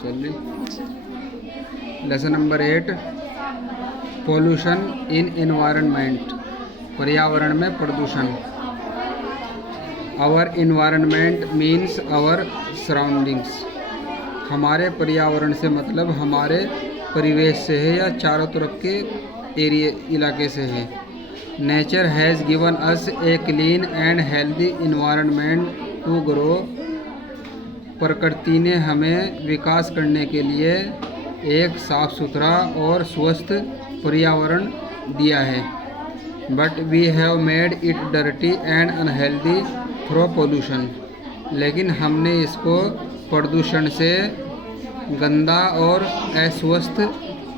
चलिए lesson number 8 pollution in environment, पर्यावरण में प्रदूषण। Our environment means our surroundings, हमारे पर्यावरण से मतलब हमारे परिवेश से है या चारों तरफ के एरिया इलाके से है। Nature has given us a clean and healthy environment to grow, प्रकृति ने हमें विकास करने के लिए एक साफ सुथरा और स्वस्थ पर्यावरण दिया है। But we have made it dirty and unhealthy through pollution, लेकिन हमने इसको प्रदूषण से गंदा और अस्वस्थ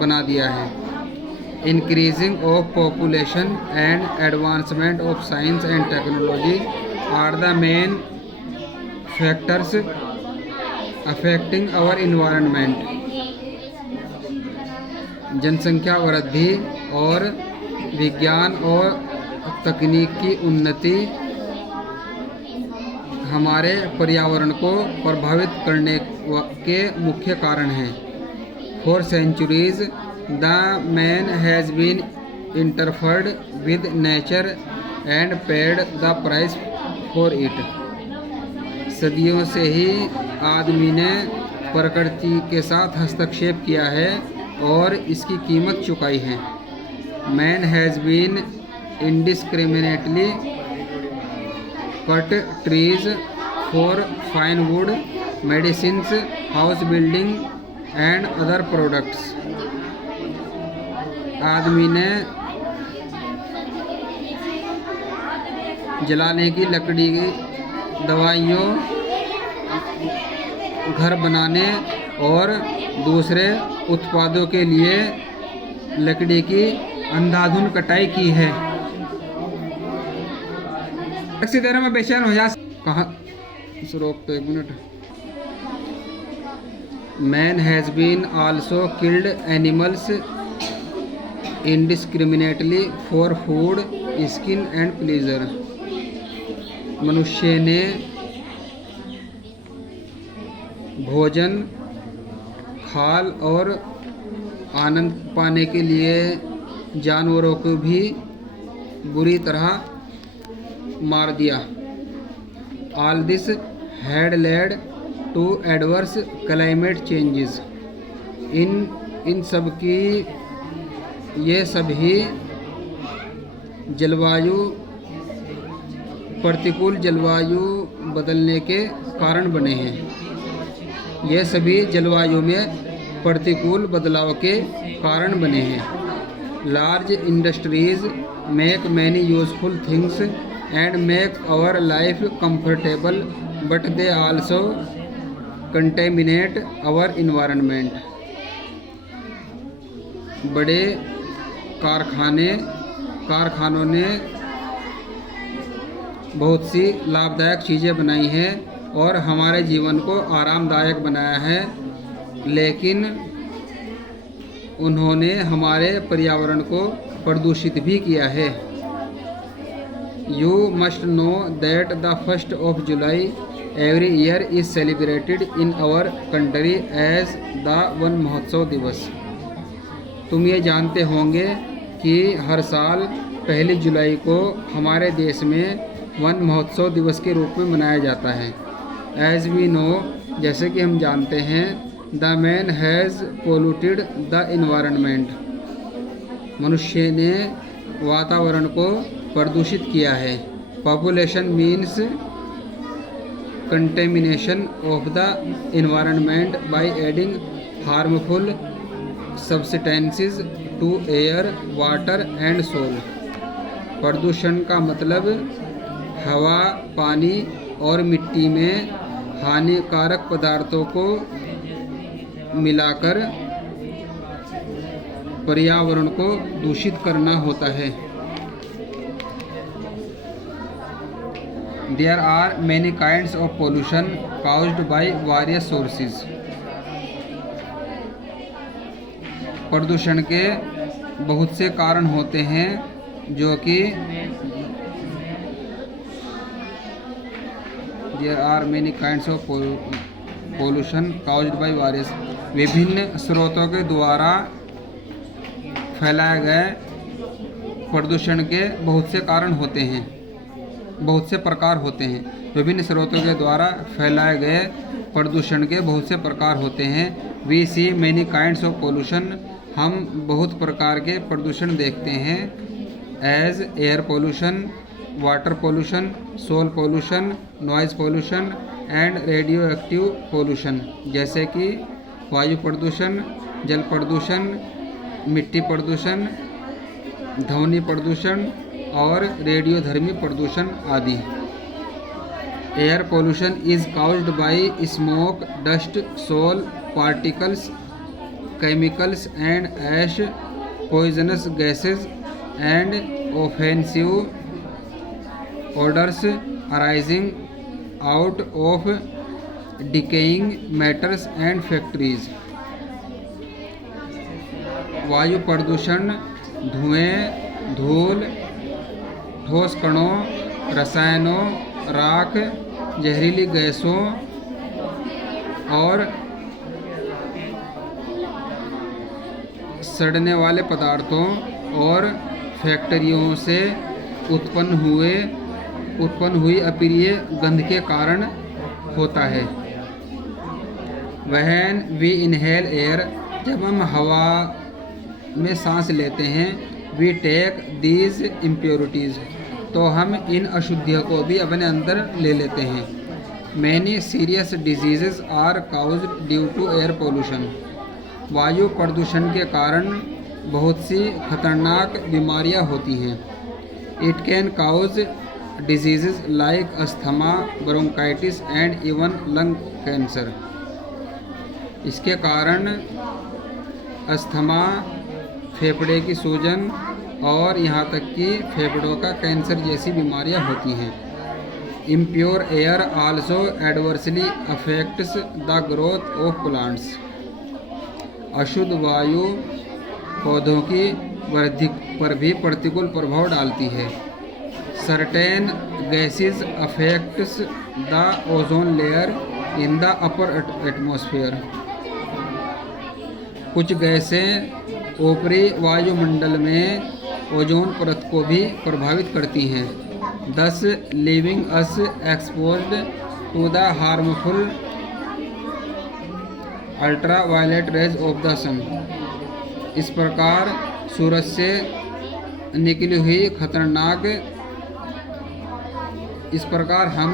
बना दिया है। Increasing of population and advancement of science and technology are the main factors affecting our environment. जनसंख्या वृद्धि और विज्ञान और तकनीक की उन्नति हमारे पर्यावरण को प्रभावित करने के मुख्य कारण हैं। For centuries the man has been interfered with nature and paid the price for it. सदियों से ही आदमी ने प्रकृति के साथ हस्तक्षेप किया है और इसकी कीमत चुकाई है। Man has been indiscriminately cut trees for fine wood, medicines, house building and other products. आदमी ने जलाने की लकड़ी, दवाइयों, घर बनाने और दूसरे उत्पादों के लिए लकड़ी की अंधाधुंध कटाई की है। इसी तरह में बेचैन हो जा कहाँ रोक तो 1 minute. Man has been also killed animals indiscriminately for food, skin and pleasure. मनुष्य ने भोजन, खाल और आनंद पाने के लिए जानवरों को भी बुरी तरह मार दिया। All this had led to adverse climate changes. इन सब की ये सभी जलवायु, प्रतिकूल जलवायु बदलने के कारण बने हैं। ये सभी जलवायु में प्रतिकूल बदलाव के कारण बने हैं। Large industries make many useful things and make our life comfortable, but they also contaminate our environment. बड़े कारखानों ने बहुत सी लाभदायक चीज़ें बनाई हैं और हमारे जीवन को आरामदायक बनाया है, लेकिन उन्होंने हमारे पर्यावरण को प्रदूषित भी किया है। You must know that the 1st of July every year is celebrated in our country as the one महोत्सव दिवस। तुम ये जानते होंगे कि हर साल 1 जुलाई को हमारे देश में वन महोत्सव दिवस के रूप में मनाया जाता है। As we know, जैसे कि हम जानते हैं, the man has polluted the environment, मनुष्य ने वातावरण को प्रदूषित किया है। Population means contamination of the environment by adding harmful substances to air, water and soil. प्रदूषण का मतलब हवा, पानी और मिट्टी में हानिकारक पदार्थों को मिलाकर पर्यावरण को दूषित करना होता है। There are many kinds of pollution caused by various sources. प्रदूषण के बहुत से कारण होते हैं जो कि There are many kinds of pollution caused by virus. विभिन्न स्रोतों के द्वारा फैलाए गए प्रदूषण के बहुत से कारण होते हैं, बहुत से प्रकार होते हैं। विभिन्न स्रोतों के द्वारा फैलाए गए प्रदूषण के बहुत से प्रकार होते हैं। We see many kinds of pollution, हम बहुत प्रकार के प्रदूषण देखते हैं। As air pollution, water pollution, soil pollution, noise pollution and radioactive pollution, जैसे कि वायु प्रदूषण, जल प्रदूषण, मिट्टी प्रदूषण, ध्वनि प्रदूषण और रेडियोधर्मी प्रदूषण आदि। Air pollution is caused by smoke, dust, soil particles, chemicals and ash, poisonous gases and offensive odors arising out of decaying matters and factories। वायु प्रदूषण धुएं, धूल, ठोस कणों, रसायनों, राख, जहरीली गैसों और सड़ने वाले पदार्थों और फैक्ट्रियों से उत्पन्न हुई अप्रिय गंध के कारण होता है। व्हेन वी इनहेल एयर, जब हम हवा में सांस लेते हैं, वी टेक दीज इम्प्योरिटीज़, तो हम इन अशुद्धियों को भी अपने अंदर ले लेते हैं। Many serious diseases are caused due to air pollution, वायु प्रदूषण के कारण बहुत सी खतरनाक बीमारियां होती हैं। It can cause diseases like asthma, bronchitis and even lung cancer। इसके कारण अस्थमा, फेफड़े की सूजन और यहाँ तक कि फेफड़ों का कैंसर जैसी बीमारियाँ होती हैं। Impure air also adversely affects the growth of plants। अशुद्ध वायु पौधों की वृद्धि पर भी प्रतिकूल प्रभाव डालती है। Certain gases affects the ozone layer in the upper atmosphere। कुछ गैसें ऊपरी वायुमंडल में ओजोन परत को भी प्रभावित करती हैं। Thus leaving us exposed to the harmful ultraviolet rays of the sun। इस प्रकार सूरज से निकली हुई खतरनाक इस प्रकार हम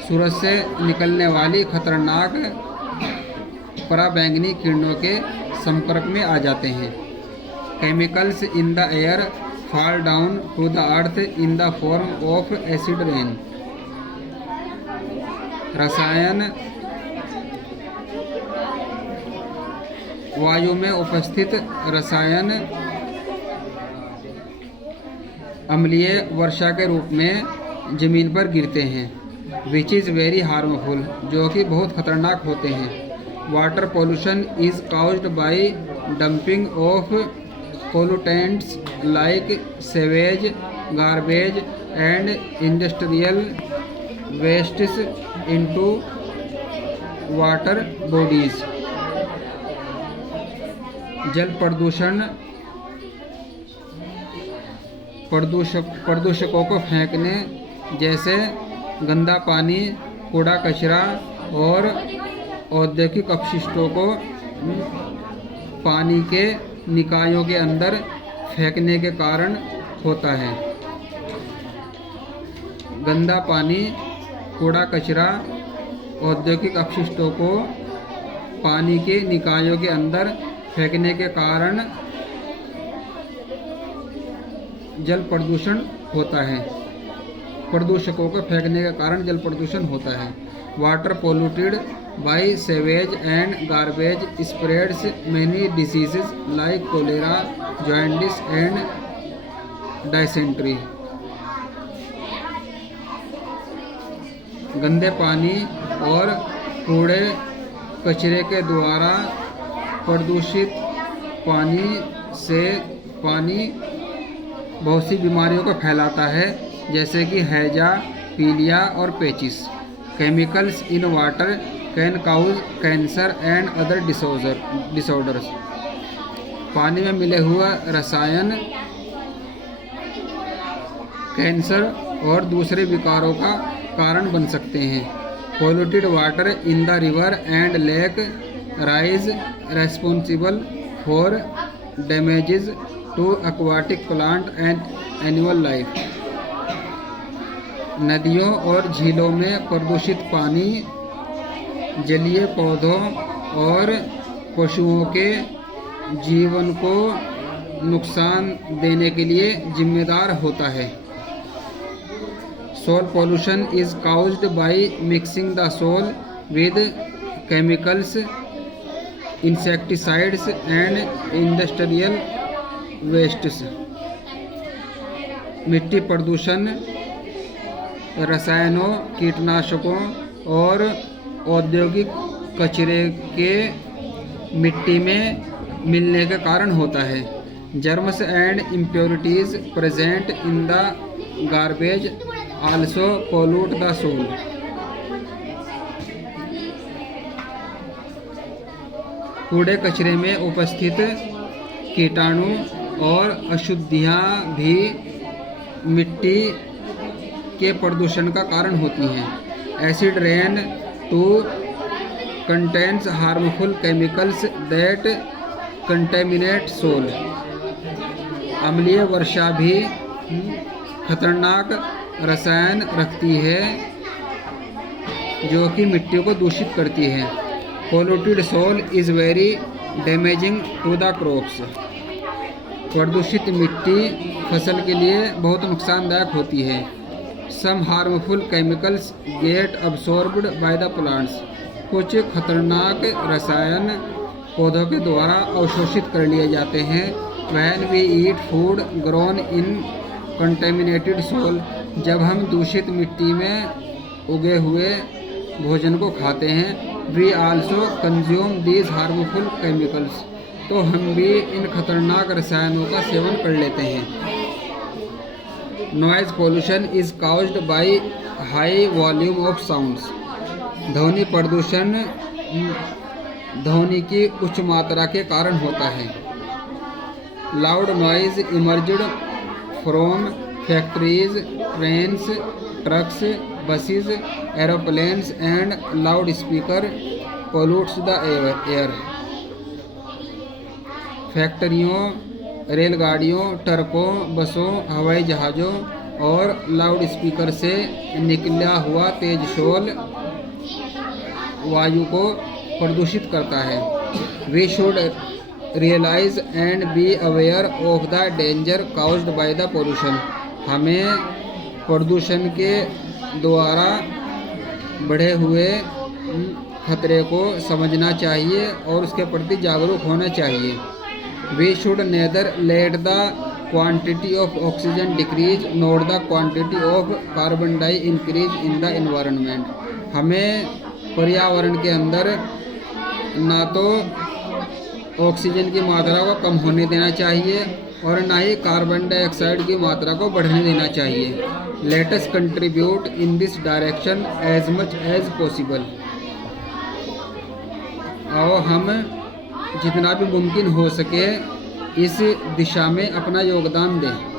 सूरज से निकलने वाली खतरनाक पराबैंगनी किरणों के संपर्क में आ जाते हैं। Chemicals in the air fall down to the earth in the form of acid rain. रसायन वायु में उपस्थित रसायन अम्लीय वर्षा के रूप में जमीन पर गिरते हैं। विच इज़ वेरी हार्मफुल, जो कि बहुत खतरनाक होते हैं। Water pollution is caused by dumping of pollutants like sewage, garbage and industrial wastes into water bodies. जल प्रदूषण प्रदूषकों को फेंकने जैसे गंदा पानी, कूड़ा कचरा और औद्योगिक अपशिष्टों को पानी के निकायों के अंदर फेंकने के कारण होता है। गंदा पानी, कूड़ा कचरा, औद्योगिक अपशिष्टों को पानी के निकायों के अंदर फेंकने के कारण जल प्रदूषण होता है। प्रदूषकों को फेंकने के कारण जल प्रदूषण होता है। Water polluted by sewage and garbage spreads many diseases like cholera, jaundice and dysentery. गंदे पानी और कूड़े कचरे के द्वारा प्रदूषित पानी से पानी बहुत सी बीमारियों को फैलाता है, जैसे कि हैजा, पीलिया और पेचिस। Chemicals in water can cause cancer and other disorders. पानी में मिले हुए रसायन कैंसर और दूसरे विकारों का कारण बन सकते हैं। Polluted water in the river and lake rise responsible for damages to aquatic plant and animal life. नदियों और झीलों में प्रदूषित पानी जलीय पौधों और पशुओं के जीवन को नुकसान देने के लिए जिम्मेदार होता है। Soil pollution is caused by mixing the soil with chemicals, insecticides and industrial wastes. मिट्टी प्रदूषण रसायनों, कीटनाशकों और औद्योगिक कचरे के मिट्टी में मिलने के कारण होता है। Germs and impurities present in the garbage also pollute the soil. कूड़े कचरे में उपस्थित कीटाणु और अशुद्धियाँ भी मिट्टी के प्रदूषण का कारण होती हैं। Acid rain too contains harmful chemicals that contaminate soil. अम्लीय वर्षा भी खतरनाक रसायन रखती है जो कि मिट्टी को दूषित करती है। Polluted soil is very damaging to the crops. प्रदूषित मिट्टी फसल के लिए बहुत नुकसानदायक होती है। Some harmful chemicals get absorbed by the plants. कुछ खतरनाक रसायन पौधों के द्वारा अवशोषित कर लिए जाते हैं। When we eat food grown in contaminated soil. जब हम दूषित मिट्टी में उगे हुए भोजन को खाते हैं। We also consume these harmful chemicals. तो हम भी इन खतरनाक रसायनों का सेवन कर लेते हैं। Noise pollution is caused by high volume of sounds. ध्वनि प्रदूषण ध्वनि की उच्च मात्रा के कारण होता है। Loud noise emerged from factories, trains, trucks, buses, aeroplanes and loud speaker pollutes the air. फैक्ट्रियों, रेलगाड़ियों, ट्रकों, बसों, हवाई जहाज़ों और लाउड स्पीकर से निकला हुआ तेज शोर वायु को प्रदूषित करता है। We should realise and be aware of the danger caused by the pollution. हमें प्रदूषण के द्वारा बढ़े हुए खतरे को समझना चाहिए और उसके प्रति जागरूक होना चाहिए। We should neither let the quantity of oxygen decrease nor the quantity of carbon di increase in the environment. हमें पर्यावरण के अंदर ना तो ऑक्सीजन की मात्रा को कम होने देना चाहिए और ना ही कार्बन डाइऑक्साइड की मात्रा को बढ़ने देना चाहिए। Let us contribute in this direction as much as possible. और हम जितना भी मुमकिन हो सके इस दिशा में अपना योगदान दें।